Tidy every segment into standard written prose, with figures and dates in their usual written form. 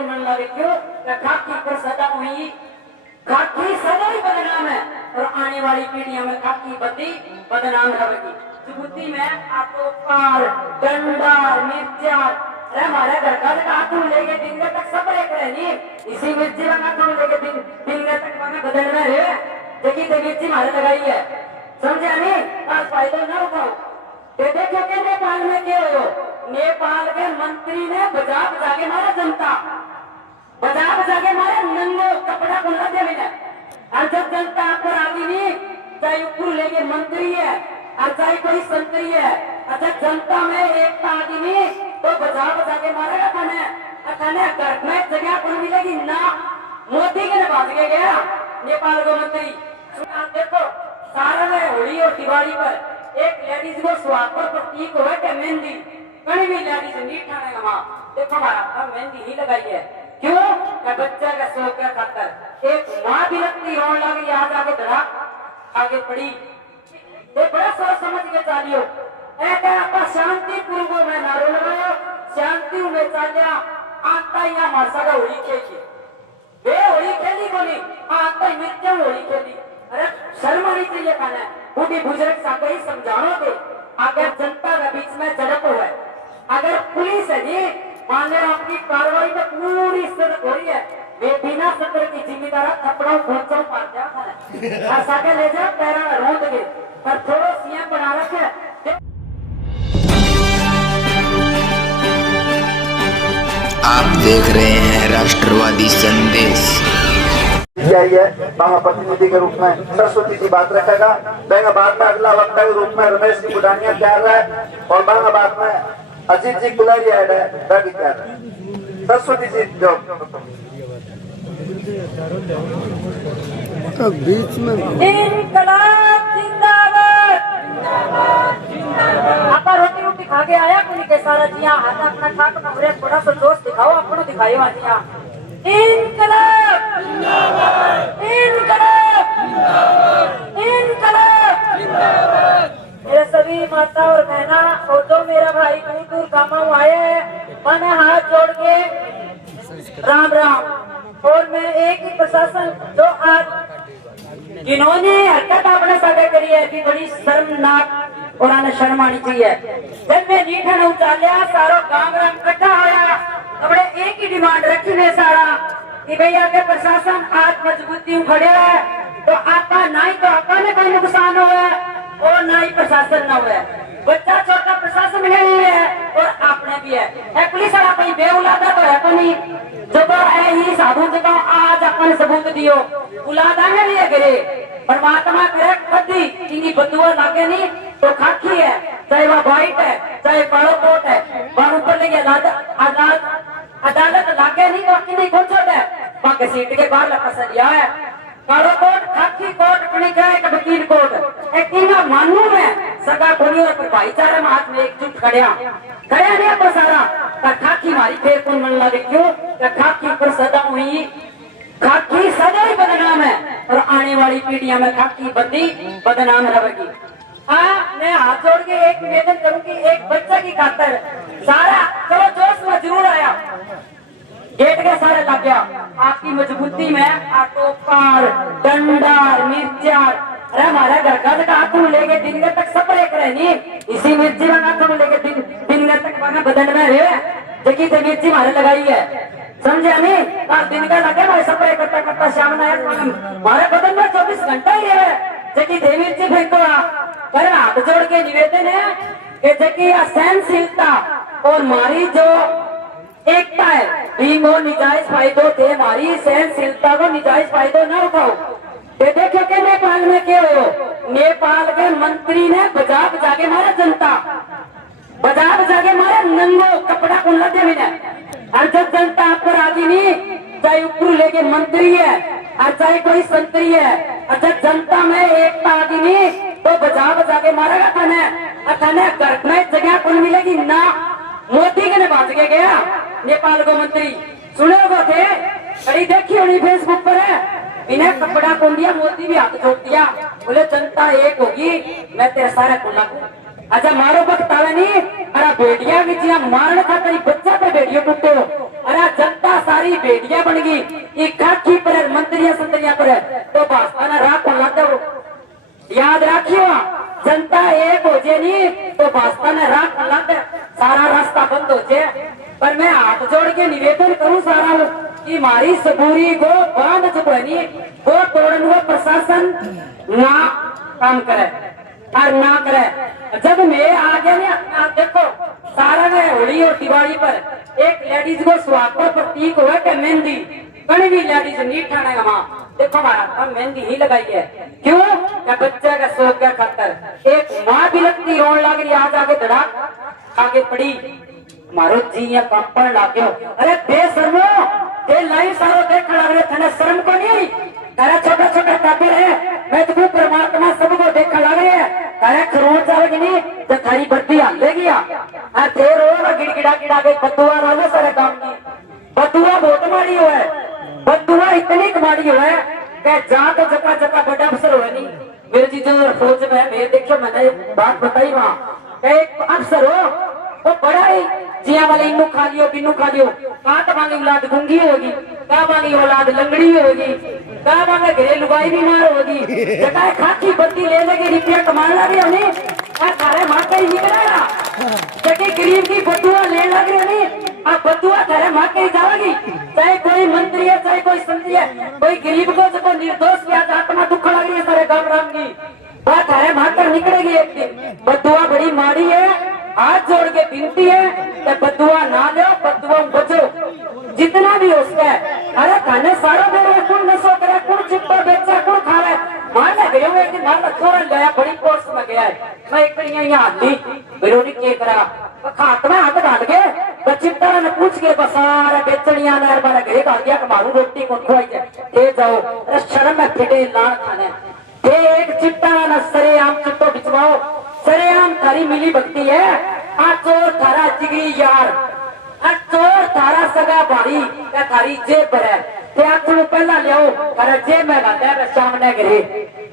कौन मन लगे क्यों खाकी पर सदा हुई खाकी सदा ही बदनाम है और आने वाली पीढ़ियों में खाकी बदी बदनाम रहेगी। जुबुती में आपको पार डंडा मिर्चा अरे हमारे घर का आंखों लेके दिन तक सब एक रहे इसी मिर्ची में आंखों लेके दिन तक हमें बदल में रहे देखी तो मिर्ची मारे लगाई है समझा नहीं आज फायदा ना उठाओ। देखो के नेपाल में क्या हो नेपाल के मंत्री ने बजा बजा के मारा जनता बजा बजा के मारे नंगो कपड़ा खुला दे मैंने और जब जनता पर आती नहीं चाहे ऊपर लेके मंत्री है और चाहे कोई संतरी है अच्छा जनता में एक आदमी तो बजा बजा के मारेगा थाने घर में जगह कौन मिलेगी ना मोदी के बात के गया नेपाल का मंत्री। देखो सारा में होली और दिवाली पर एक लेडीज को स्वाद पर प्रतीक हुआ कि मेहंदी कहीं भी लेडीज नहीं ठाने का माँ देखो हमारा मेहंदी ही लगाई है क्यों क्या बच्चा का शौक का खातर एक माँ भी लगती रोन लगी आज आगे धड़ा आगे पड़ी ये बड़ा सोच समझ के चालियो ऐसा शांति पूर्व में नारो लगायो शांति में चालिया आता ही मासा का होली खेली वे होली खेली को नहीं आता ही मिर्चा होली खेली अरे शर्म आनी चाहिए खाना बूढ़ी बुजुर्ग साथ ही समझाओ के अगर जनता के बीच में झड़प हो है अगर पुलिस है जी मान लो आपकी कार्रवाई में पूरी सतर्क हो रही है वे बिना सतर्क की जिम्मेदार थपड़ा खोचो मार जाओ ऐसा के ले जाओ पैरा में रोड के पर थोड़ा सीएम बना रखे। आप देख रहे हैं राष्ट्रवादी संदेश। महाप्रतिनिधि के रूप में सरस्वती जी बात रखेगा बाद में अगला वक्ता के रूप में रमेश जी बुढ़ानिया तैयार है और बाद में अजीत जी गुलारी ऐड है तैयार है सरस्वती जी जो तो बीच में इनकलाब जिंदाबाद आपा रोटी रोटी खा के आया कोई के सारा जिया हाथ अपना खा के हमरे थोड़ा सा जोश दिखाओ अपनो दिखाइयो आजिया इनकलाब जिंदाबाद इनकलाब जिंदाबाद इनकलाब जिंदाबाद। मेरे सभी माता और बहना और जो मेरा भाई दूर दूर गांव आए मैंने हाथ जोड़ के राम राम और मैं एक ही प्रशासन जो आज जिन्होंने हरकत अपने साथ करी है कि बड़ी शर्मनाक और आने शर्म आनी चाहिए जब मैं नीठन उचालिया सारो गांव ग्राम इकट्ठा होया अपने एक ही डिमांड रखी ने सारा कि भैया के प्रशासन आज मजबूती खड़े है तो आपका ना ही तो आपका ने कोई नुकसान हुआ और ना ही प्रशासन ना हुआ बच्चा छोटा प्रशासन में ही है और आपने भी है पुलिस वाला कोई बेउलादा तो है को नहीं जब ही साधु जगह आज अपन सबूत दियो उलादा में लिए गिरे परमात्मा करे कदी इन्हीं बंधुआ लागे नहीं तो खाकी है चाहे वह वाइट है चाहे कालो कोट है वह ऊपर लेके अदालत लागे नहीं तो अकी नहीं खोचोट है बाकी सीट के बाहर पसंद है कालो कोट खाकी कोट अपने क्या एक वकील कोट एक तीनों मानू में सगा कोनी और भाईचारे में हाथ में एकजुट खड़िया नहीं पर सारा खाकी मारी फिर कौन मन लगे क्यों खाकी पर सदा हुई खाकी सदा ही बदनाम है और आने वाली पीढ़ियों में खाकी बदी बदनाम रहेगी। मैं हाथ जोड़ के एक निवेदन करूंगी एक बच्चा की खातर सारा चलो जोश में जरूर आया गेट के सारे लग गया आपकी मजबूती में आटो पार डंडा मिर्चा अरे हमारे घर का आंखों लेके दिन तक सब एक रहे इसी मिर्ची में आंखों लेके दिन तक बदल में रहे देखी तो मिर्ची मारे लगाई है समझे नहीं आज दिन का लगे भाई सब इकट्ठा करता शाम हमारे बदन में 24 घंटा ही है देखी देवी मिर्ची फेंको पर हाथ जोड़ के निवेदन है कि देखी सहनशीलता और हमारी जो एकता है वो निजायज फायदों थे हमारी सहनशीलता को निजायज फायदों न उठाओ। देखो के नेपाल में क्या हो नेपाल के मंत्री ने बजा बजा के मारा जनता बजा बजा के मारा नंगो कपड़ा खुला दे मैंने और जब जनता पर आती नहीं चाहे ऊपर लेके मंत्री है और चाहे कोई संतरी है और जब जनता में एकता आती नहीं तो बजा बजा के मारेगा थाने घर में जगह कौन मिलेगी ना मोदी के ने बात के गया नेपाल को मंत्री सुने होगा थे कड़ी देखी होनी फेसबुक पर है इन्हें कपड़ा कौन दिया मोदी भी हाथ छोड़ दिया बोले जनता एक होगी मैं तेरे सारे खुला अच्छा मारो वक्त आवे नहीं अरे बेटिया की जिया मारने खातर बच्चा पे बेटियों टूटे हो अरे जनता सारी सारी बेटियां बन गई एक खाकी पर मंत्रिया संतरिया पर तो भाजपा ने राह को लग जाओ याद रखियो जनता एक हो जे नहीं तो भाजपा ने राह को लग सारा रास्ता बंद हो जाए पर मैं हाथ जोड़ के निवेदन करूं सारा कि हमारी सबूरी को बांध जो है नहीं वो तोड़न वो प्रशासन ना काम करे और ना करे जब मैं आ गया ना आप देखो सारा में होली और दिवाली पर एक लेडीज को स्वाद का प्रतीक हुआ कि मेहंदी कहीं भी लेडीज नहीं ठाने का माँ देखो हमारा हम मेहंदी ही लगाई है क्यों क्या बच्चे का शौक क्या खातर एक माँ भी लगती रोन लग रही आज आगे धड़ाक आगे पड़ी मारो जी या पापड़ लागे अरे बेशर्मो ये लाइव सारो देख लग रहे थे शर्म को नहीं तेरा छोटा छोटा काबिल है मैं तुमको परमात्मा सबको देख लग रहे है तेरा खरोच जाएगी नहीं तो थारी बत्ती हालेगी तेरे रो गिड़गिड़ा गिड़ा के बदुआ वाले सारे काम की बदुआ बहुत मारी हुआ है बदुआ इतनी कमाड़ी हुआ है कि जहाँ तो जगह जगह बड़ा अफसर हुआ नहीं मेरे चीजों फौज में मैं देखियो मैंने बात बताई वहाँ एक अफसर हो वो बड़ा ही जिया वाले इन्नू खा लियो बिन्नू खा लियो कहाँ तो मांगी औलाद गूंगी होगी कहाँ मांगी औलाद लंगड़ी होगी कहाँ मांगे घरे लुगाई बीमार होगी जगह खाकी बत्ती ले लेगी रुपया कमाने लगे नहीं थारे माँ का ही निकलेगा जगह गरीब की बदुआ ले लग रही नहीं अब बदुआ थारे माँ का ही जाएगी चाहे कोई मंत्री है चाहे कोई संतरी है कोई गरीब को जो निर्दोष की आत्मा दुख लग रही है सारे गाँव राम की बात थारे माँ का निकलेगी एक दिन बदुआ बड़ी माड़ी है हाथ जोड़ के विनती है कि बदुआ ना लो बदुआ बचो जितना भी हो सके अरे खाने सारा मेरे कौन नशो करे कौन चिट्टा बेचा कौन खा रहा है मान गए हुए कि मान थोड़ा लिया बड़ी कोर्स में गया है मैं एक यहाँ हाथी विरोधी के करा हाथ में हाथ डाल के बचिट्टा ने पूछ के बसारा बेचनिया ने हमारा घरे का दिया मारू रोटी कौन खुआई जाए जाओ अरे शर्म में फिटे लाड़ खाने एक चिट्टा न सरे आम चिट्टो बिचवाओ सरेआम थारी मिली भक्ति है आ चोर थारा जिगरी यार आ चोर थारा सगा भारी या थारी जेब पर है ते पहला ले थारा जेब में गाता है सामने गिरे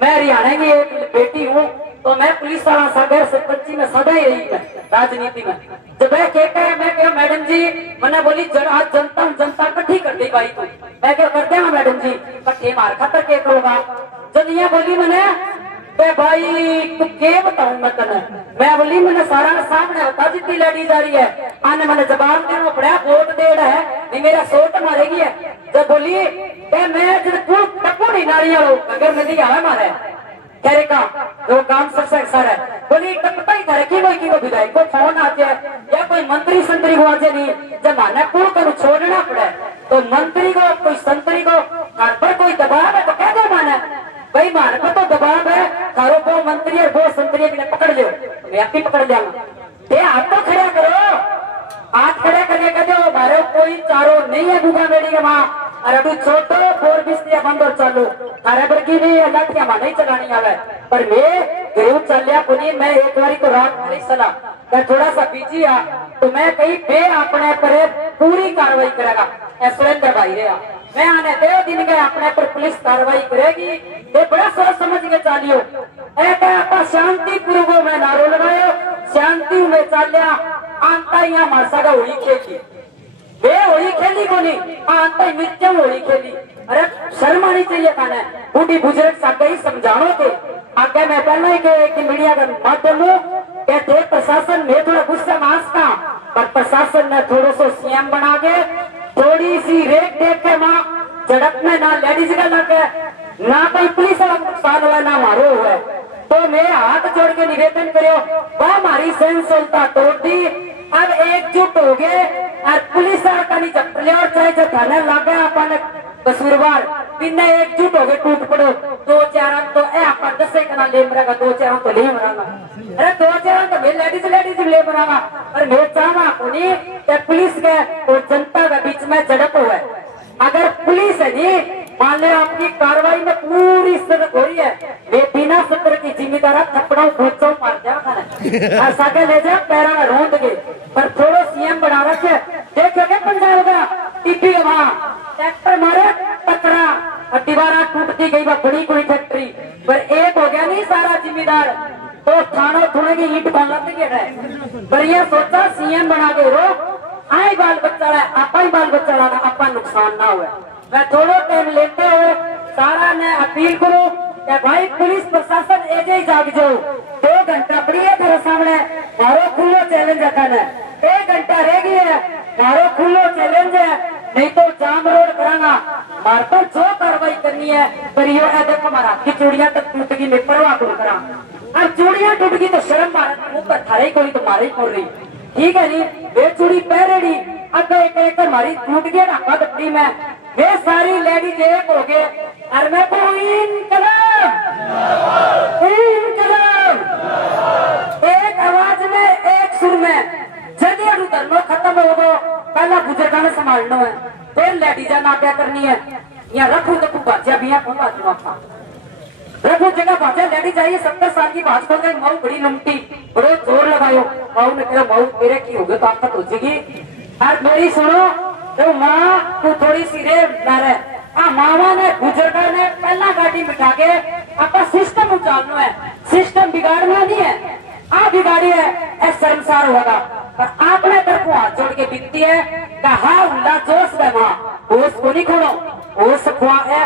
मैं हरियाणा की एक बेटी हूँ तो मैं पुलिस वाला सागर सरपंची में सदा ही रही मैं राजनीति में जब मैं क्या मैडम जी मैंने बोली आज जनता इकट्ठी कर दी भाई तू मैं क्या करते हैं मैडम जी इकट्ठे मार खतर के करूंगा जब ये बोली मैंने भाई तू के बताऊं मैं तेने मैं बोली मैंने सारा सामने होता जितनी लड़ी जा रही है आने मैंने जवाब देना पड़ा वोट दे रहा है नहीं मेरा सोट मारेगी है जब बोली मैं टप्पू नारियल अगर नदी आवे मारे कह का जो काम सबसे अक्सर है बोली टपता ही था कि कोई विधायक को फोन आते हैं या कोई मंत्री संतरी को आते नहीं जब माने कुल कर छोड़ना पड़े तो मंत्री को कोई संतरी को घर पर कोई दबाव है तो कह दो माने भाई मारे को तो दबाव है कारो को मंत्री और वो संतरी के पकड़ लो मैं आप ही पकड़ लिया हाथ तो खड़ा करो हाथ खड़ा करके कह दो मारे कोई चारों नहीं है गुगा मेरी के माँ अरे अभी छोटो फोर बिस्तिया बंद और चालू अरे बल्कि नहीं अल्लाह की हमारा नहीं चलानी आवे पर मैं गरीब चल लिया पुनी मैं एक बारी तो रात नहीं चला मैं थोड़ा सा बिजी आ तो मैं कहीं पे अपने पर पूरी कार्रवाई करेगा सुरेंद्र भाई रहा मैं आने 2 दिन के अपने पर पुलिस कार्रवाई करेगी ये बड़ा सोच समझ के चालियो आप शांति पूर्वक में नारो लगायो शांति में चल लिया आंता यहाँ मारसा का होली खेली वे होली खेली को नहीं आंता मिर्चा होली खेली अरे शर्म आनी चाहिए खाना बूढ़ी बुजुर्ग सागे ही समझानो थे आगे मैं पहले ही के मीडिया का माध्यम कहते प्रशासन में थोड़ा गुस्सा मास था पर प्रशासन ने थोड़ा सा सीएम बना के थोड़ी सी रेट देख के माँ झड़प में ना लेडीज का लगे ना कोई पुलिस वाला नुकसान हुआ ना मारो हुआ तो मैं हाथ जोड़ के निवेदन करो वह हमारी सहनशीलता तोड़ दी अब एकजुट हो गए और पुलिस का नहीं चपले और चाहे जो थाने लगे अपन कसूरवार बिना एकजुट हो गए टूट पड़ो 2-4 तो अपन 10 का ले मरेगा 2-4 तो ले मरेगा अरे 2-4 तो मैं लेडीज ले मरेगा और मैं चाहवा उन्हीं पुलिस के और जनता के बीच में झड़प हुआ अगर पुलिस है जी मान लो आपकी कार्रवाई में पूरी सतर्क हो रही है वे बिना सतर्क की जिम्मेदार थप्पड़ों खोचो मार जाओ ऐसा के ले जाओ पैरा में रोंद के पर थोड़ो सीएम बना रखे देखोगे पंजाब का टीपी वहां ट्रैक्टर मारे पकड़ा और दीवारा टूटती गई बड़ी कोई फैक्ट्री पर एक हो गया नहीं सारा जिम्मेदार तो थानों थोड़े की ईट बांध के पर यह सोचा सीएम बना के रो आए बाल बच्चा है आपा ही बाल बच्चा लाना आपा नुकसान ना हुए। मैं थोड़ा टाइम लेते हुए सारा ने अपील करूं कि भाई पुलिस प्रशासन एजे ही जाग जाओ। 2 घंटा पड़ी है तेरे सामने मारो खुलो चैलेंज है 1 घंटा रह गई है मारो खुलो चैलेंज है नहीं तो जाम रोड करांगा मार पर जो कार्रवाई करनी है करियो है। देखो हमारा की चूड़ियां तक टूट गई मैं परवाह करूं करा अब चूड़ियां टूट गई तो शर्म मारे मुंह पर थारे कोई तो मारे कोई रही ठीक है जी वे चूड़ी पहरेड़ी अब एक एक हमारी टूट गया ढाका दपड़ी में वे सारी लेडीज एक हो गए और मैं को इनकलाब एक आवाज में एक सुर में जल्दी धर्मो खत्म हो गो पहला बुजुर्गों ने संभालना है फिर लेडीजा ना क्या करनी है यहाँ रखू तो तू बाजा भी है कौन बाजू आपका रखू जगह बाजा लेडीज आई 70 साल की बात कर गई मऊ बड़ी लमटी बड़े जोर लगायो मऊ ने कहा मऊ तेरे की हो गई ताकत हो जाएगी और मेरी सुनो तो माँ तू थोड़ी सी रे मारे मावा ने बुजुर्गा ने पहला गाड़ी बिठा के आपका सिस्टम उचालना है सिस्टम बिगाड़ना नहीं है आप बिगाड़ी है शर्मसार होगा पर आपने तरफ को हाथ जोड़ के बिकती है कहा उल्ला जोश है वहां होश को नहीं खोलो होश खुआ है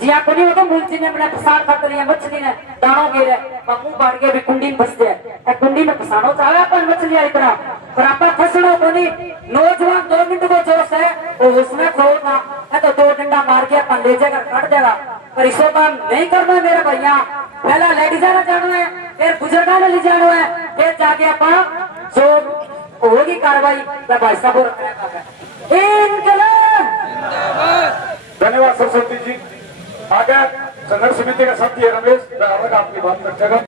जिया को नहीं होगा मुंशी ने अपने फसाद कर लिया मछली ने दानों गिरे मुंह बाढ़ के भी कुंडी में फंसते हैं कुंडी में फसानो चाहे अपन मछली आई तरह पर आप फसड़ो को नहीं नौजवान 2 मिनट को जोश है वो उसमें खोलना है तो 2 डंडा मार के अपन ले जाकर काट देगा पर इसो काम नहीं करना है मेरे भैया पहला लेडीजा ने जाना है फिर बुजुर्गा ने ले जाना है फिर जाके अपन जो होगी कार्रवाई भाई साहब रखने धन्यवाद सरस्वती जी। आगे संघर्ष समिति का साथी है रमेश आपकी बात रखेगा।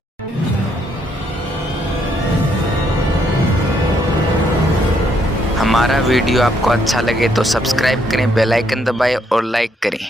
हमारा वीडियो आपको अच्छा लगे तो सब्सक्राइब करें, बेल आइकन दबाएं और लाइक करें।